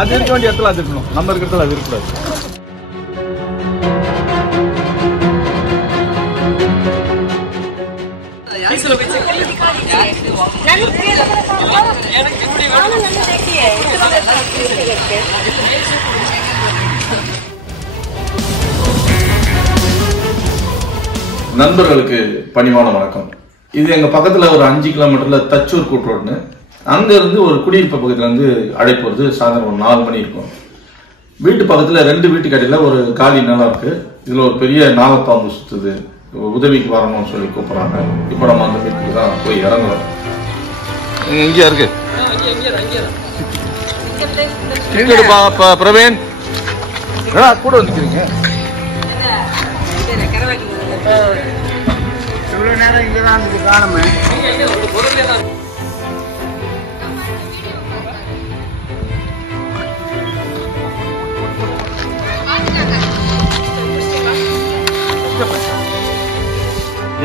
அது இருக்க வேண்டிய இடத்துல அது இருக்கணும், நம்ம இருக்கிறதுல அது இருக்கக்கூடாது. நண்பர்களுக்கு பணிவான வணக்கம். இது எங்க பக்கத்துல ஒரு 5 கிலோமீட்டர்ல தச்சூர் கூட்டுரோடுன்னு, அங்க இருந்து ஒரு குடியிருப்பு பக்கத்துல இருந்து அழைப்பு வருது. சாயந்தரம் ஒரு 4 மணி இருக்கும். வீட்டு பக்கத்துல 2 வீட்டுக்கு அடியில ஒரு காலி நிலம் இருக்கு. இதுல ஒரு பெரிய நாகப்பாம்பு சுத்துது, உதவிக்கு வரணும்னு சொல்லி கூப்பிடுறாங்க. இப்ப நம்ம அந்த வீட்டுக்கு தான் போய் இறங்குறோம். எங்கேயா இருக்கு பிரவீன்? கூட வந்துக்கிறீங்க இவ்வளவு நேரம் இங்கதான் காணுமே.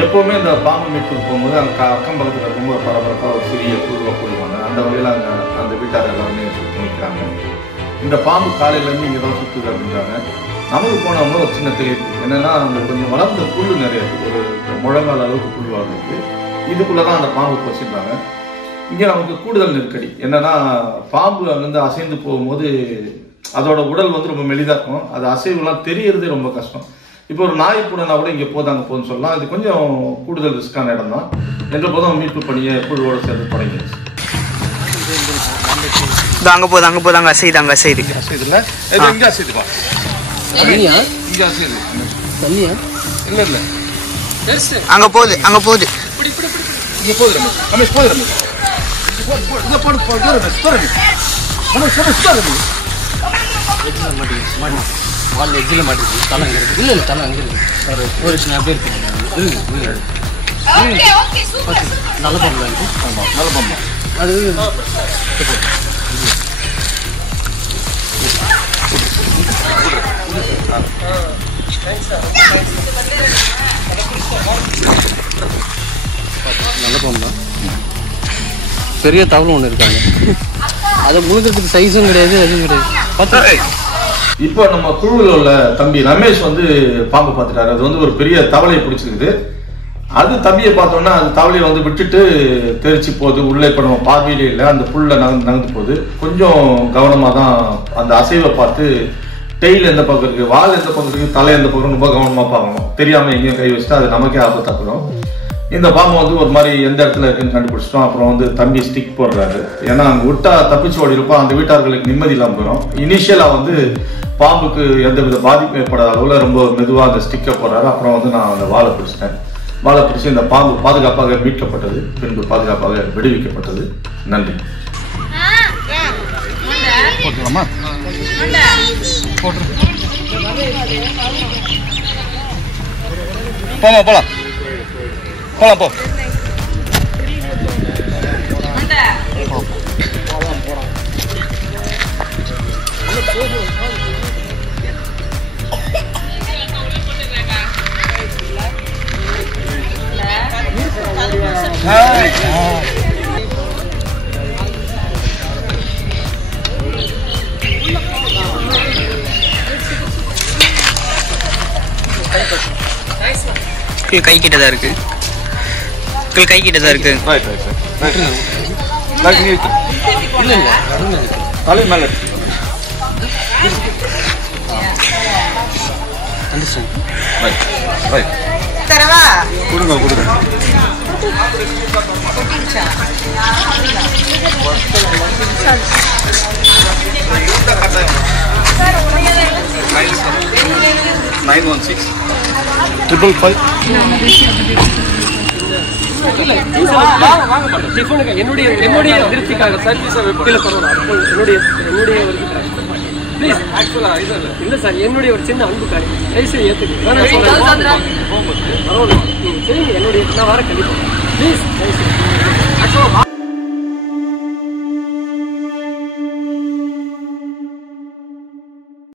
எப்பவுமே இந்த பாம்பு மீட்புக்கு போகும்போது அங்கே அக்கம் பக்கத்தில் ரொம்ப பரபரப்பாக ஒரு சிறிய குழுவை போடுவாங்க. அந்த வகையில் அந்த வீட்டார் எல்லாருமே சுற்றி நிற்கிறாங்க. இந்த பாம்பு காலையிலேருந்து இங்கே தான் சுற்றுது அப்படின்றாங்க. நமக்கு போனவங்க ஒரு சின்ன தெளிவு என்னன்னா, அங்கே கொஞ்சம் வளர்ந்த புல் நிறைய இருக்குது, ஒரு முழங்கால் அளவுக்கு புல் வளர்ந்துருக்கு. இதுக்குள்ளே தான் அந்த பாம்பு வச்சுருந்தாங்க. இங்கே நமக்கு கூடுதல் நெருக்கடி என்னன்னா, பாம்பு அங்கேருந்து அசைந்து போகும்போது அதோட உடல் வந்து ரொம்ப மெலிதாக இருக்கும். அது அசைவுலாம் தெரியறதே ரொம்ப கஷ்டம். இப்போ ஒரு நாய் பூனைனா கூட இங்கே போதாங்க போதுன்னு சொல்லலாம். இது கொஞ்சம் கூடுதல் ரிஸ்கான இடம் தான். என்ற போதும் மீட்பு பணியை குழுவோடு சேர்ந்து தொடங்கிடுச்சு. அங்கே போகுது அசைது அசைதுல இங்கே அசைதுப்பா. இங்கே அசைது தண்ணியா? இல்லை இல்லை, அங்கே போகுது இங்கே போகுது ரமேஷ், போகுது ரமேஷ். இல்லை போடு போடு ரமேஷ், வால் எஜ்ஜில் மாட்டிருக்கு. தலை அங்கே இருக்குது. இல்லை தலை அங்கே இருக்குது. ஒரு போலீஸ் அப்படியே இருக்குது. நல்ல பாம்பு தான் இருக்குது. ஆமாம், நல்ல பாம்பு. அது நல்ல பாம்பு தான். பெரிய தவளை ஒன்று இருக்காங்க. அதை முழுக்கிறதுக்கு சைஸும் கிடையாது, எதுவும் கிடையாது. இப்போ நம்ம குழுவில் உள்ள தம்பி ரமேஷ் வந்து பாம்பு பார்த்துட்டாரு. அது வந்து ஒரு பெரிய தவளையை பிடிச்சிருக்குது. அது தம்பியை பார்த்தோன்னா அந்த தவளையை வந்து விட்டுட்டு தெரிச்சு போகுது. உள்ளே இப்போ நம்ம பார்வையிலே இல்லை, அந்த புல்ல நகர்ந்து போகுது. கொஞ்சம் கவனமாக தான் அந்த அசைவை பார்த்து டெய்ல் எந்த பக்கம் இருக்குது, வால் எந்த பக்கம் இருக்குது, தலை எந்த பக்கம் ரொம்ப கவனமாக பார்க்கணும். தெரியாமல் எங்கேயும் கை வச்சுட்டா அது நமக்கே ஆபத்தாக்குறோம். இந்த பாம்பு வந்து ஒரு மாதிரி எந்த இடத்துல இருக்குன்னு கண்டுபிடிச்சிட்டோம். அப்புறம் வந்து தம்பி ஸ்டிக் போடுறாரு. ஏன்னா அங்கே விட்டா தப்பிச்சு ஓடி இருப்போம். அந்த வீட்டார்களுக்கு நிம்மதி இல்லாமல் போயிடும். இனிஷியலாக வந்து பாம்புக்கு எந்தவித பாதிப்பு ஏற்படாத அளவில் ரொம்ப மெதுவாக அந்த ஸ்டிக்கை போடுறாரு. அப்புறம் வந்து நான் அந்த வாழை பிடிச்சிட்டேன். வாழை பிடிச்சி இந்த பாம்பு பாதுகாப்பாக மீட்கப்பட்டது, பின்பு பாதுகாப்பாக விடுவிக்கப்பட்டது. நன்றி. போட்டுக்கலாமா? போலாம் போலாம் போலாம் போ. கை கிட்டதான் இருக்கு. கை கிட்டதான் இருக்கு. தலை மேல கொடுங்க கொடுங்க. 916 என்னுடைய திருப்திக்காக சர்வீஸ் ப்ளீஸ். ஆக்சுவலா இல்லை சார், என்னுடைய ஒரு சின்ன அன்புக்காரி தயவுசெய்து ஏற்றுக்கு. சரிங்க, என்னுடைய நான் வர கண்டிப்பாக ப்ளீஸ்.